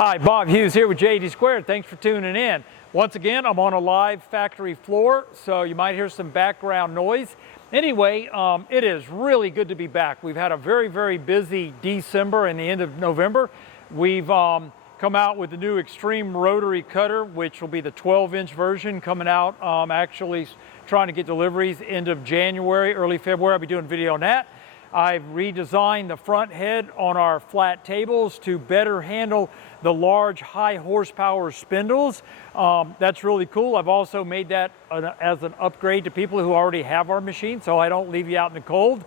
Hi, Bob Hughes here with JD Squared. Thanks for tuning in. Once again, I'm on a live factory floor, so you might hear some background noise. Anyway, it is really good to be back. We've had a very busy December and the end of November. We've come out with the new Extreme Rotary Cutter, which will be the 12-inch version coming out, actually trying to get deliveries end of January, early February. I'll be doing a video on that. I've redesigned the front head on our flat tables to better handle the large high horsepower spindles. That's really cool. I've also made that as an upgrade to people who already have our machine, so I don't leave you out in the cold.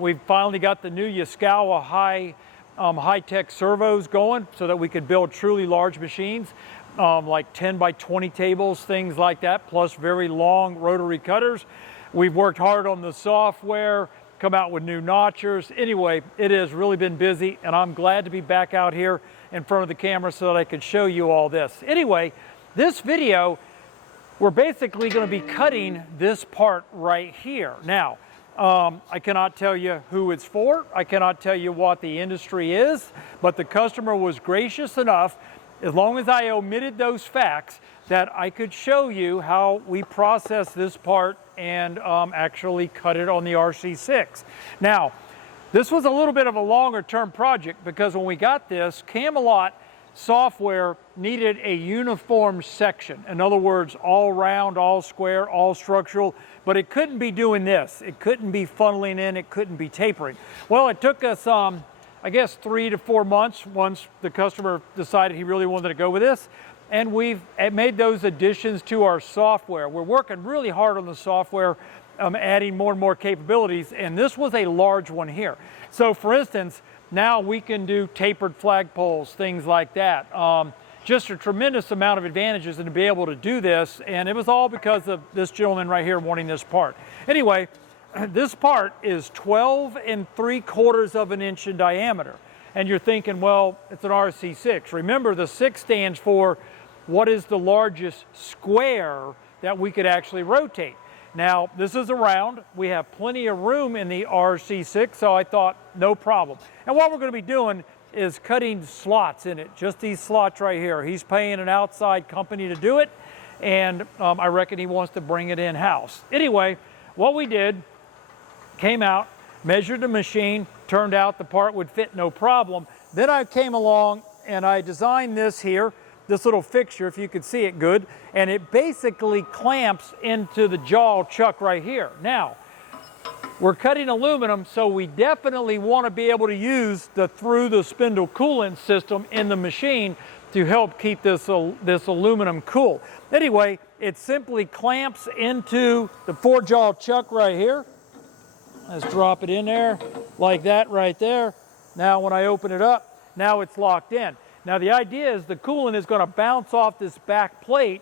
We've finally got the new Yaskawa high-tech servos going so that we could build truly large machines, like 10 by 20 tables, things like that, plus very long rotary cutters. We've worked hard on the software, come out with new notchers. Anyway, it has really been busy, and I'm glad to be back out here in front of the camera so that I could show you all this. Anyway, this video, we're basically going to be cutting this part right here. Now, I cannot tell you who it's for. I cannot tell you what the industry is, but the customer was gracious enough, as long as I omitted those facts, that I could show you how we process this part and actually cut it on the RC6. Now, this was a little bit of a longer term project because when we got this, Camelot software needed a uniform section. In other words, all round, all square, all structural, but it couldn't be doing this. It couldn't be funneling in, it couldn't be tapering. Well, it took us, I guess, 3 to 4 months once the customer decided he really wanted to go with this. And we've made those additions to our software. We're working really hard on the software, adding more and more capabilities, and this was a large one here. So for instance, now we can do tapered flagpoles, things like that. Just a tremendous amount of advantages and to be able to do this, and it was all because of this gentleman right here wanting this part. Anyway, this part is 12 3/4 of an inch in diameter. And you're thinking, well, it's an RC6. Remember, the 6 stands for what is the largest square that we could actually rotate. Now, this is a round. We have plenty of room in the RC6, so I thought, no problem. And what we're going to be doing is cutting slots in it, just these slots right here. He's paying an outside company to do it, and I reckon he wants to bring it in-house. Anyway, what we did, came out, measured the machine, turned out the part would fit no problem. Then I came along and I designed this here, this little fixture, if you could see it good, and it basically clamps into the jaw chuck right here. Now, we're cutting aluminum, so we definitely want to be able to use the through the spindle coolant system in the machine to help keep this aluminum cool. Anyway, it simply clamps into the 4-jaw chuck right here. Let's drop it in there like that right there. Now when I open it up, now it's locked in. Now the idea is the coolant is going to bounce off this back plate,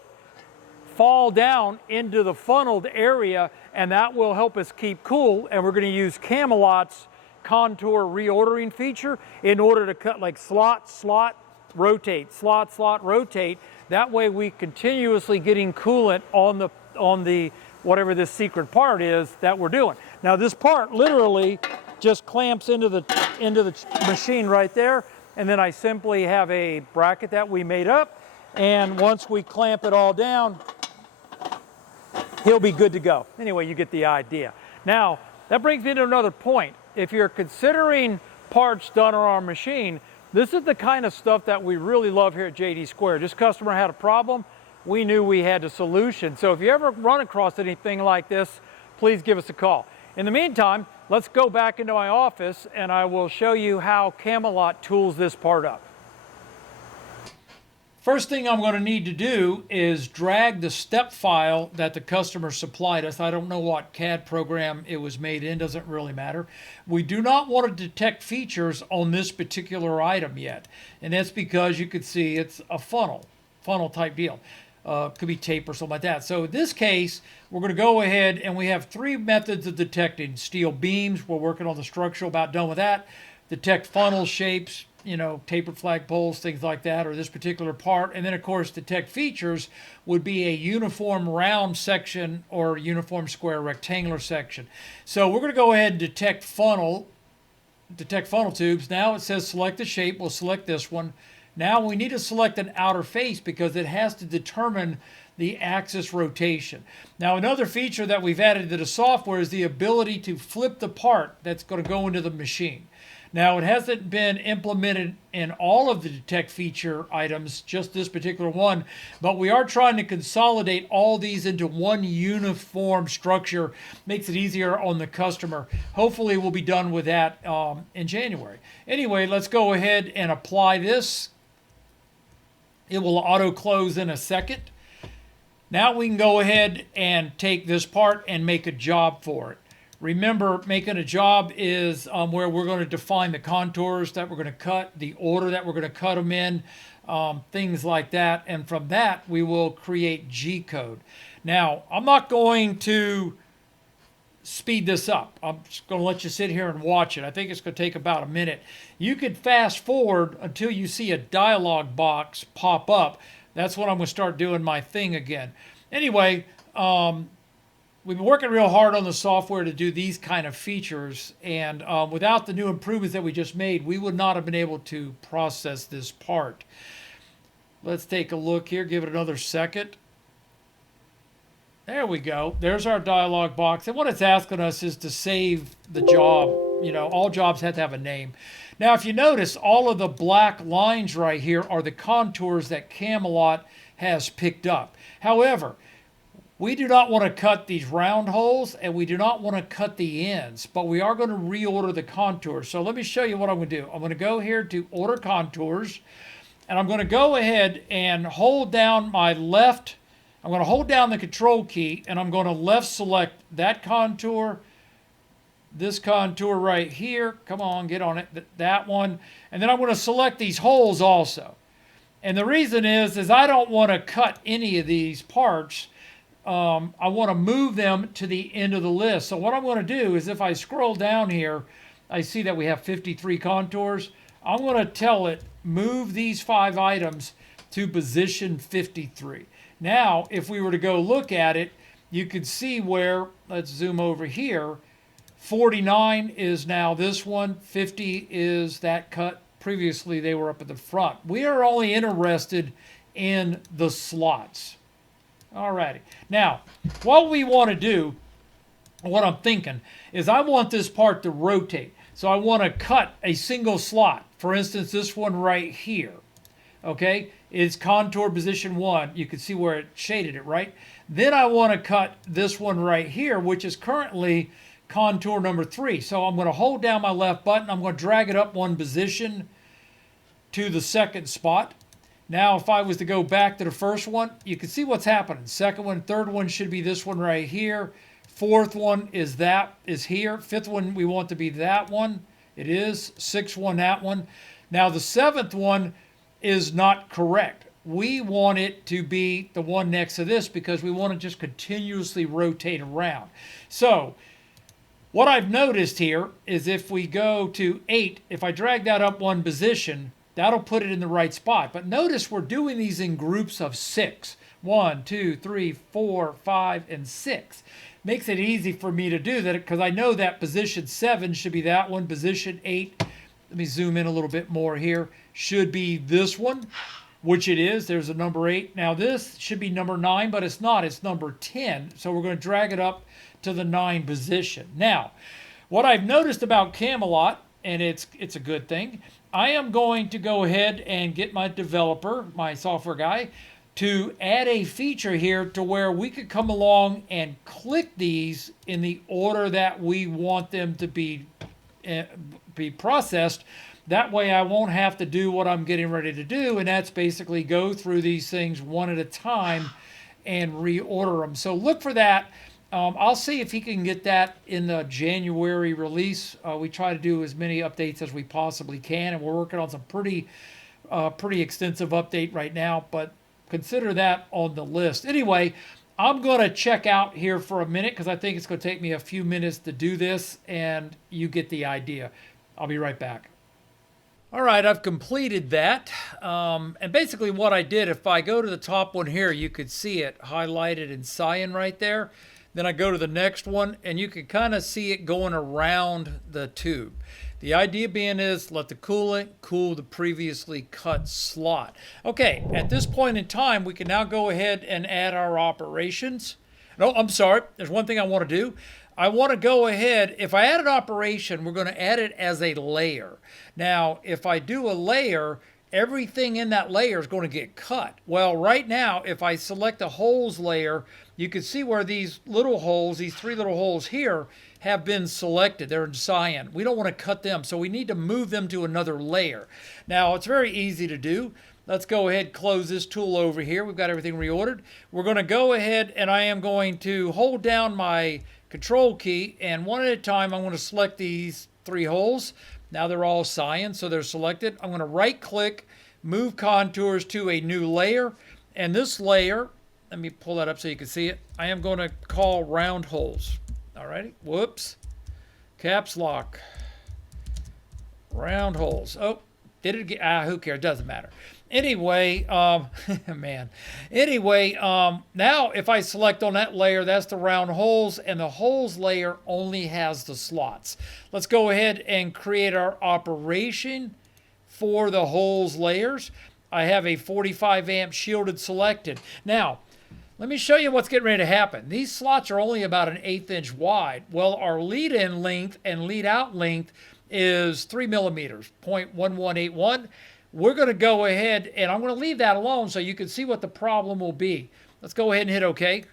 fall down into the funneled area, and that will help us keep cool. And we're going to use Camelot's contour reordering feature in order to cut like slot, slot, rotate, slot, slot, rotate. That way we continuously getting coolant on the whatever this secret part is that we're doing. Now this part literally just clamps into the machine right there, and then I simply have a bracket that we made up, and once we clamp it all down, he'll be good to go. Anyway, you get the idea. Now, that brings me to another point. If you're considering parts done on our machine, this is the kind of stuff that we really love here at JD Squared. This customer had a problem, we knew we had a solution. So if you ever run across anything like this, please give us a call. In the meantime, let's go back into my office and I will show you how Camelot tools this part up. First thing I'm going to need to do is drag the step file that the customer supplied us. I don't know what CAD program it was made in, doesn't really matter. We do not want to detect features on this particular item yet. And that's because you could see it's a funnel type deal. Could be tape or something like that. So in this case, we're going to go ahead and we have 3 methods of detecting. Steel beams, we're working on the structural, about done with that. Detect funnel shapes, you know, tapered flagpoles, things like that, or this particular part. And then of course, detect features would be a uniform round section or uniform square rectangular section. So we're going to go ahead and detect funnel tubes. Now it says select the shape. We'll select this one. Now we need to select an outer face because it has to determine the axis rotation. Now another feature that we've added to the software is the ability to flip the part that's going to go into the machine. Now it hasn't been implemented in all of the detect feature items, just this particular one, but we are trying to consolidate all these into one uniform structure. Makes it easier on the customer. Hopefully we'll be done with that in January. Anyway, let's go ahead and apply this. It will auto close in a second. Now we can go ahead and take this part and make a job for it. Remember, making a job is where we're going to define the contours that we're going to cut, the order that we're going to cut them in, things like that. And from that, we will create G-code. Now, I'm not going to speed this up. I'm just going to let you sit here and watch it. I think it's going to take about a minute. You could fast forward until you see a dialog box pop up. That's when I'm going to start doing my thing again. Anyway, we've been working real hard on the software to do these kind of features, and without the new improvements that we just made, we would not have been able to process this part. Let's take a look here, give it another second. There we go. There's our dialog box, and what it's asking us is to save the job. You know, all jobs have to have a name. Now, if you notice, all of the black lines right here are the contours that Camelot has picked up. However, we do not want to cut these round holes, and we do not want to cut the ends, but we are going to reorder the contours. So let me show you what I'm going to do. I'm going to go here to Order Contours, and I'm going to go ahead and hold down my left. I'm going to hold down the Control key, and I'm going to left select that contour, this contour right here. Come on, get on it. That one. And then I'm going to select these holes also. And the reason is I don't want to cut any of these parts. I want to move them to the end of the list. So what I'm going to do is if I scroll down here, I see that we have 53 contours. I'm going to tell it, move these 5 items to position 53. Now, if we were to go look at it, you can see where, let's zoom over here, 49 is now this one, 50 is that cut. Previously, they were up at the front. We are only interested in the slots. Alrighty. Now, what we want to do, what I'm thinking, is I want this part to rotate. So I want to cut a single slot. For instance, this one right here. Okay? It's contour position 1. You can see where it shaded it, right? Then I want to cut this one right here, which is currently contour number 3. So I'm going to hold down my left button. I'm going to drag it up 1 position to the second spot. Now, if I was to go back to the first one, you can see what's happening. Second one, third one should be this one right here. Fourth one is here. Fifth one, we want to be that one. It is. Sixth one, that one. Now, the 7th one is not correct. We want it to be the one next to this because we want to just continuously rotate around. So, what I've noticed here is if we go to 8, if I drag that up 1 position, that'll put it in the right spot. But notice we're doing these in groups of 6. 1, 2, 3, 4, 5, and 6. Makes it easy for me to do that because I know that position 7 should be that one. Position 8, let me zoom in a little bit more here, should be this one, which it is. There's a number 8. Now this should be number 9, but it's not. It's number 10. So we're going to drag it up to the 9 position. Now, what I've noticed about Camelot, and it's a good thing, I am going to go ahead and get my developer, my software guy, to add a feature here to where we could come along and click these in the order that we want them to be processed. That way I won't have to do what I'm getting ready to do, and that's basically go through these things one at a time and reorder them. So look for that. I'll see if he can get that in the January release. We try to do as many updates as we possibly can, and we're working on some pretty extensive update right now, but consider that on the list. Anyway, I'm going to check out here for a minute because I think it's going to take me a few minutes to do this, and you get the idea. I'll be right back. All right, I've completed that. And basically what I did, if I go to the top one here, you could see it highlighted in cyan right there. Then I go to the next one, and you can kind of see it going around the tube. The idea being is let the coolant cool the previously cut slot. Okay, at this point in time, we can now go ahead and add our operations. No, I'm sorry. There's one thing I want to do. I want to go ahead, if I add an operation, we're going to add it as a layer. Now, if I do a layer, everything in that layer is going to get cut. Well, right now, if I select a holes layer, you can see where these little holes, these 3 little holes here, have been selected. They're in cyan. We don't want to cut them, so we need to move them to another layer. Now, it's very easy to do. Let's go ahead and close this tool over here. We've got everything reordered. We're going to go ahead and I am going to hold down my Control key, and one at a time I'm going to select these 3 holes. Now they're all cyan, so they're selected. I'm going to right click, move contours to a new layer, and this layer, let me pull that up so you can see it. I am going to call round holes. Alrighty, whoops, caps lock, round holes. Oh, did it get, who cares, doesn't matter. Anyway, man. Anyway, now if I select on that layer, that's the round holes, and the holes layer only has the slots. Let's go ahead and create our operation for the holes layers. I have a 45 amp shielded selected. Now, let me show you what's getting ready to happen. These slots are only about an 1/8 inch wide. Well, our lead in length and lead out length is 3 millimeters, 0.1181. We're going to go ahead, and I'm going to leave that alone so you can see what the problem will be. Let's go ahead and hit OK.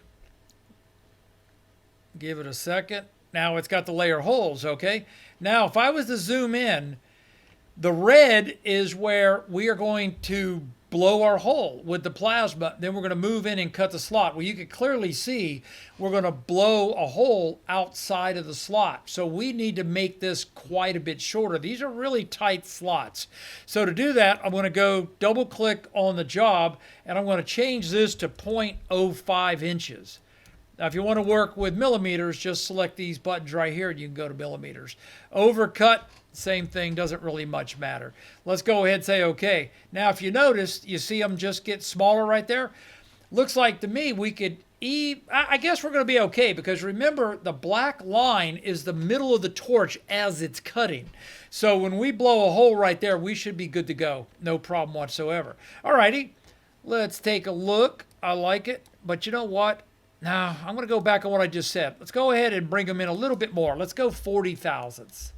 Give it a second. Now it's got the layer holes, okay? Now, if I was to zoom in, the red is where we are going to blow our hole with the plasma. Then we're going to move in and cut the slot. Well, you can clearly see we're going to blow a hole outside of the slot. So we need to make this quite a bit shorter. These are really tight slots. So to do that, I'm going to go double click on the job, and I'm going to change this to 0.05 inches. Now, if you want to work with millimeters, just select these buttons right here and you can go to millimeters. Overcut, same thing, doesn't really much matter. Let's go ahead and say OK. Now, if you notice, you see them just get smaller right there. Looks like to me we could, I guess we're going to be OK, because remember, the black line is the middle of the torch as it's cutting. So when we blow a hole right there, we should be good to go. No problem whatsoever. All righty, let's take a look. I like it, but you know what? Now, I'm going to go back on what I just said. Let's go ahead and bring them in a little bit more. Let's go 40 thousandths.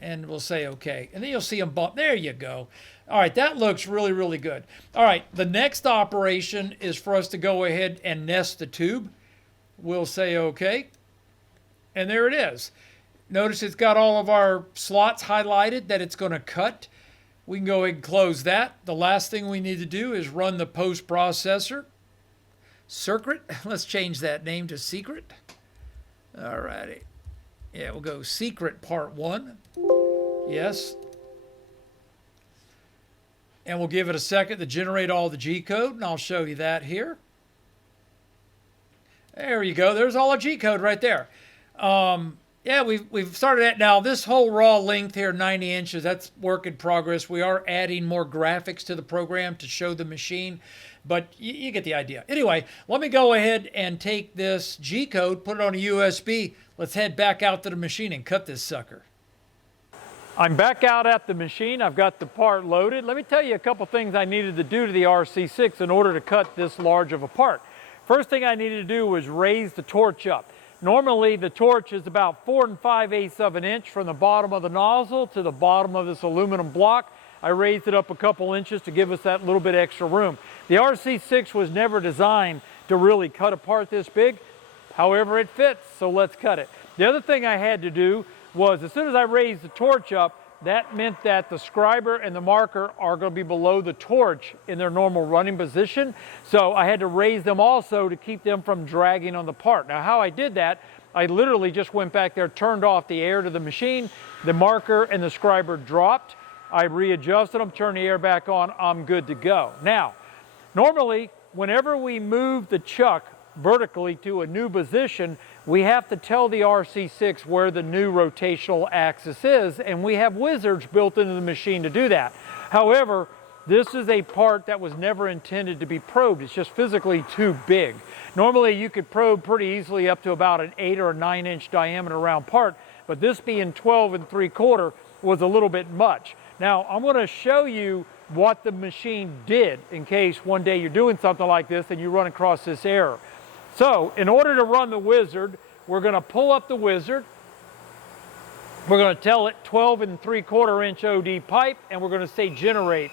And we'll say OK. And then you'll see them bump. There you go. All right, that looks really, really good. All right, the next operation is for us to go ahead and nest the tube. We'll say OK. And there it is. Notice it's got all of our slots highlighted that it's going to cut. We can go ahead and close that. The last thing we need to do is run the post-processor. Circuit. Let's change that name to secret. All righty. Yeah, we'll go secret part 1. Yes. And we'll give it a second to generate all the G code, and I'll show you that here. There you go. There's all the G code right there. Yeah, we've started at now. This whole raw length here, 90 inches, that's work in progress. We are adding more graphics to the program to show the machine, but you get the idea. Anyway, let me go ahead and take this G code, put it on a USB. Let's head back out to the machine and cut this sucker. I'm back out at the machine. I've got the part loaded. Let me tell you a couple things I needed to do to the RC6 in order to cut this large of a part. First thing I needed to do was raise the torch up. Normally the torch is about 4 5/8 of an inch from the bottom of the nozzle to the bottom of this aluminum block. I raised it up a couple inches to give us that little bit extra room. The RC6 was never designed to really cut a part this big. However, it fits, so let's cut it. The other thing I had to do was, as soon as I raised the torch up, that meant that the scriber and the marker are going to be below the torch in their normal running position. So I had to raise them also to keep them from dragging on the part. Now, how I did that, I literally just went back there, turned off the air to the machine, the marker and the scriber dropped. I readjusted them, turned the air back on, I'm good to go. Now, normally, whenever we move the chuck vertically to a new position, we have to tell the RC6 where the new rotational axis is, and we have wizards built into the machine to do that. However, this is a part that was never intended to be probed. It's just physically too big. Normally, you could probe pretty easily up to about an 8 or 9 inch diameter round part, but this being 12 3/4 was a little bit much. Now I'm going to show you what the machine did in case one day you're doing something like this and you run across this error. So in order to run the wizard, we're going to pull up the wizard. We're going to tell it 12 3/4 inch OD pipe, and we're going to say generate.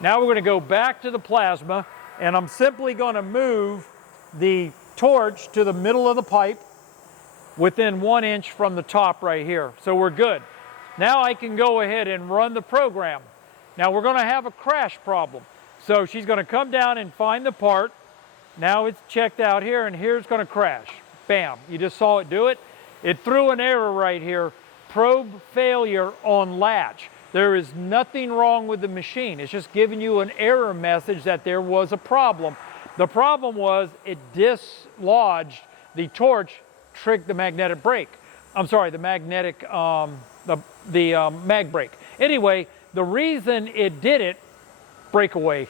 Now we're going to go back to the plasma, and I'm simply going to move the torch to the middle of the pipe within 1 inch from the top right here. So we're good. Now I can go ahead and run the program. Now we're going to have a crash problem. So she's going to come down and find the part. Now it's checked out here, and here's going to crash. Bam, you just saw it do it. It threw an error right here, probe failure on latch. There is nothing wrong with the machine. It's just giving you an error message that there was a problem. The problem was it dislodged the torch, trigged the magnetic brake. I'm sorry, the magnetic, mag brake. Anyway, the reason it did it, breakaway,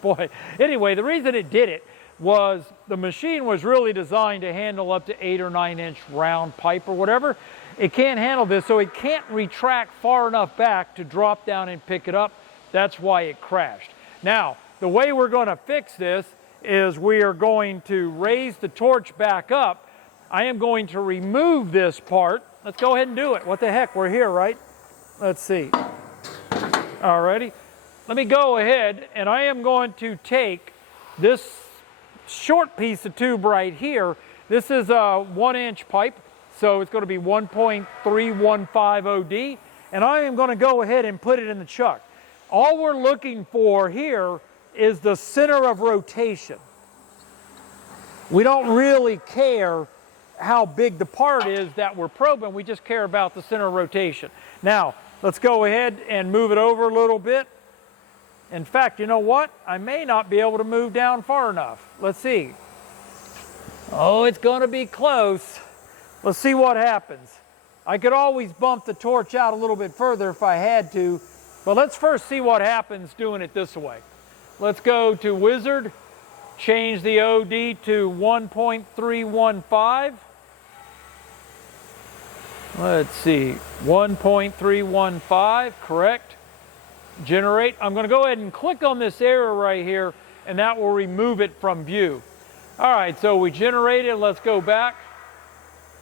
boy. Anyway, the reason it did it was the machine was really designed to handle up to 8 or 9 inch round pipe or whatever. It can't handle this, so it can't retract far enough back to drop down and pick it up. That's why it crashed. Now, the way we're going to fix this is we are going to raise the torch back up. I am going to remove this part. Let's go ahead and do it. What the heck, we're here, right? Let's see. Alrighty. Let me go ahead, and I am going to take this short piece of tube right here. This is a 1 inch pipe, so it's going to be 1.315 OD, and I am going to go ahead and put it in the chuck. All we're looking for here is the center of rotation. We don't really care how big the part is that we're probing, we just care about the center of rotation. Now, let's go ahead and move it over a little bit. In fact, you know what? I may not be able to move down far enough. Let's see. Oh, it's going to be close. Let's see what happens. I could always bump the torch out a little bit further if I had to, but let's first see what happens doing it this way. Let's go to Wizard, change the OD to 1.315. Let's see, 1.315, correct. Generate. I'm going to go ahead and click on this arrow right here, and that will remove it from view. All right, so we generated. Let's go back.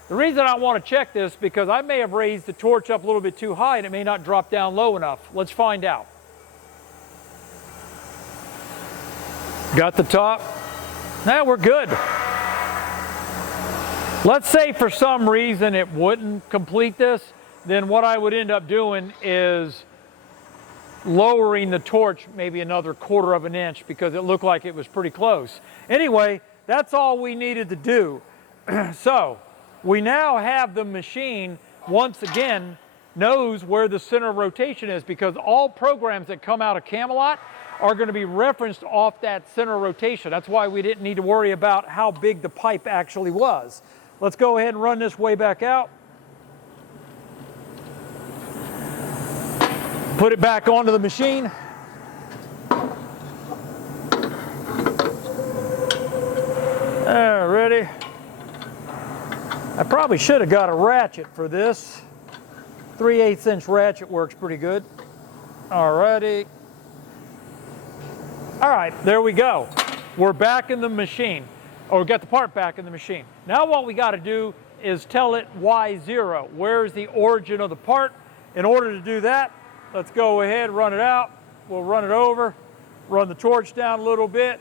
The reason I want to check this because I may have raised the torch up a little bit too high and it may not drop down low enough. Let's find out. Got the top. Now we're good. Let's say for some reason it wouldn't complete this, then what I would end up doing is lowering the torch maybe another 1/4 of an inch because it looked like it was pretty close. Anyway, that's all we needed to do. So we now have the machine once again knows where the center of rotation is because all programs that come out of Camelot are going to be referenced off that center of rotation. That's why we didn't need to worry about how big the pipe actually was. Let's go ahead and run this way back out. Put it back onto the machine. Ready? I probably should have got a ratchet for this. 3/8 inch ratchet works pretty good. Alrighty. All right, there we go. We're back in the machine, or we got the part back in the machine. Now what we got to do is tell it Y0. Where's the origin of the part? In order to do that, let's go ahead, run it out. We'll run it over, run the torch down a little bit.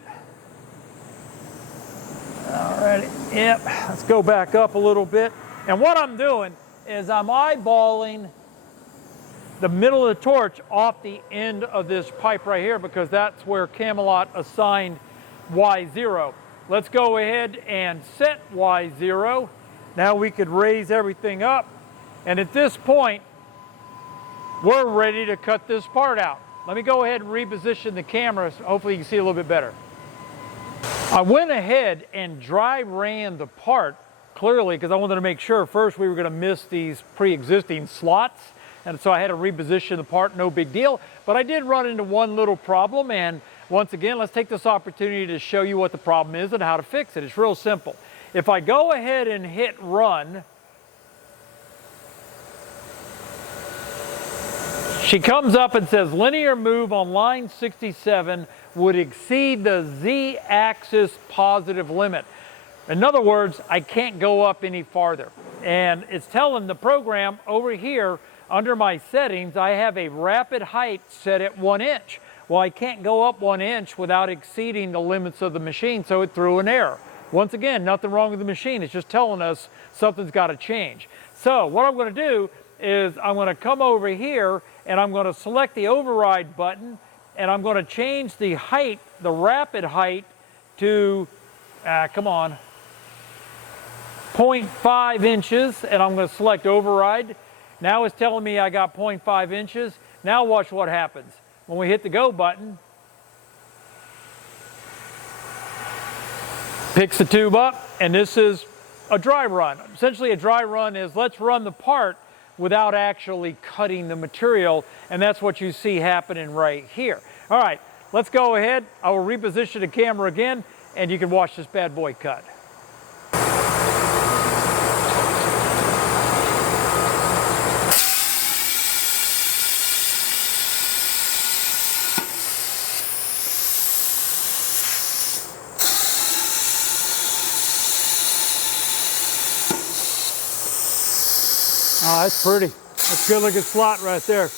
All right, yep, let's go back up a little bit. And what I'm doing is I'm eyeballing the middle of the torch off the end of this pipe right here because that's where Camelot assigned Y0. Let's go ahead and set Y0. Now we could raise everything up. And at this point, we're ready to cut this part out. Let me go ahead and reposition the camera so hopefully you can see a little bit better. I went ahead and dry ran the part clearly because I wanted to make sure first we were going to miss these pre-existing slots. And so I had to reposition the part, no big deal. But I did run into one little problem. And once again, let's take this opportunity to show you what the problem is and how to fix it. It's real simple. If I go ahead and hit run, She comes up and says linear move on line 67 would exceed the z-axis positive limit. In other words, I can't go up any farther. And it's telling the program over here under my settings, I have a rapid height set at 1 inch. Well, I can't go up 1 inch without exceeding the limits of the machine, so it threw an error. Once again, nothing wrong with the machine. It's just telling us something's got to change. So what I'm going to do is I'm going to come over here and I'm going to select the override button and I'm going to change the height, the rapid height to, come on, 0.5 inches, and I'm going to select override. Now it's telling me I got 0.5 inches. Now watch what happens. When we hit the go button, picks the tube up, and this is a dry run. Essentially a dry run is let's run the part without actually cutting the material, and that's what you see happening right here. All right, let's go ahead. I will reposition the camera again, and you can watch this bad boy cut. Oh, that's pretty. That's a good looking slot right there.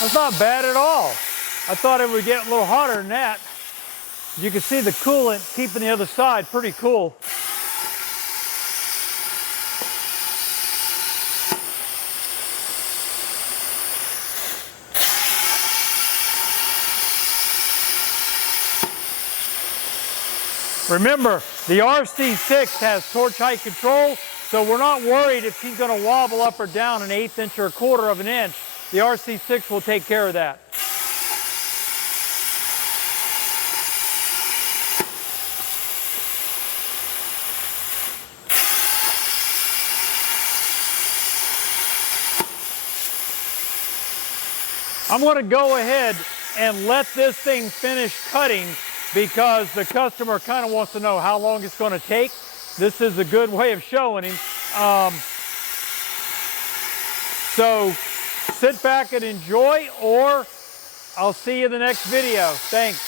That's not bad at all. I thought it would get a little hotter than that. You can see the coolant keeping the other side pretty cool. Remember, the RC6 has torch height control, so we're not worried if she's going to wobble up or down an 1/8 inch or a 1/4 of an inch. The RC6 will take care of that. I'm going to go ahead and let this thing finish cutting because the customer kind of wants to know how long it's going to take. This is a good way of showing him. So sit back and enjoy, or I'll see you in the next video. Thanks.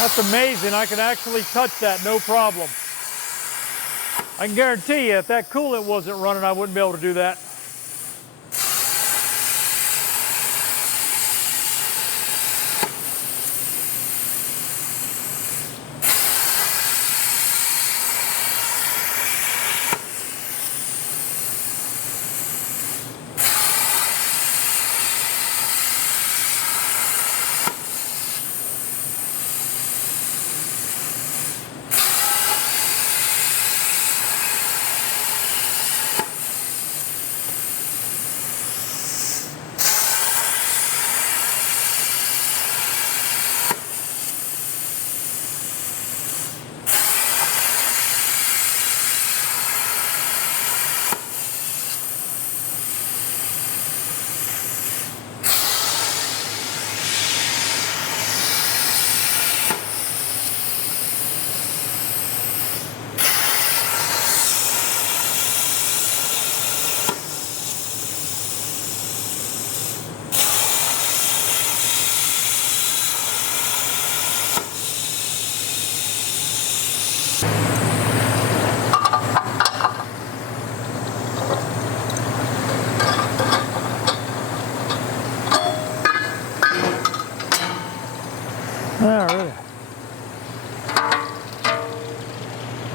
That's amazing. I can actually touch that, no problem. I can guarantee you if that coolant wasn't running, I wouldn't be able to do that.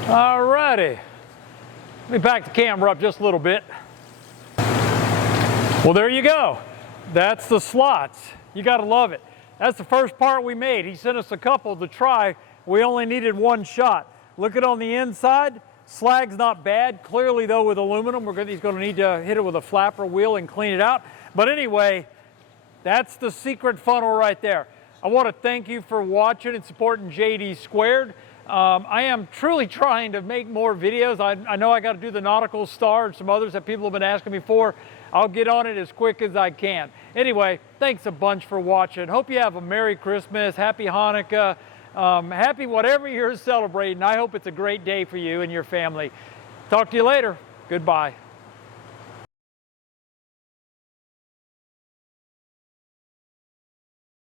Alrighty. Let me back the camera up just a little bit. Well, there you go. That's the slots. You gotta love it. That's the first part we made. He sent us a couple to try. We only needed one shot. Look at on the inside. Slag's not bad. Clearly though, with aluminum, he's gonna need to hit it with a flapper wheel and clean it out. But anyway, that's the secret funnel right there. I want to thank you for watching and supporting JD Squared. I am truly trying to make more videos. I know I got to do the Nautical Star and some others that people have been asking me for. I'll get on it as quick as I can. Anyway, thanks a bunch for watching. Hope you have a Merry Christmas, Happy Hanukkah, happy whatever you're celebrating. I hope it's a great day for you and your family. Talk to you later. Goodbye.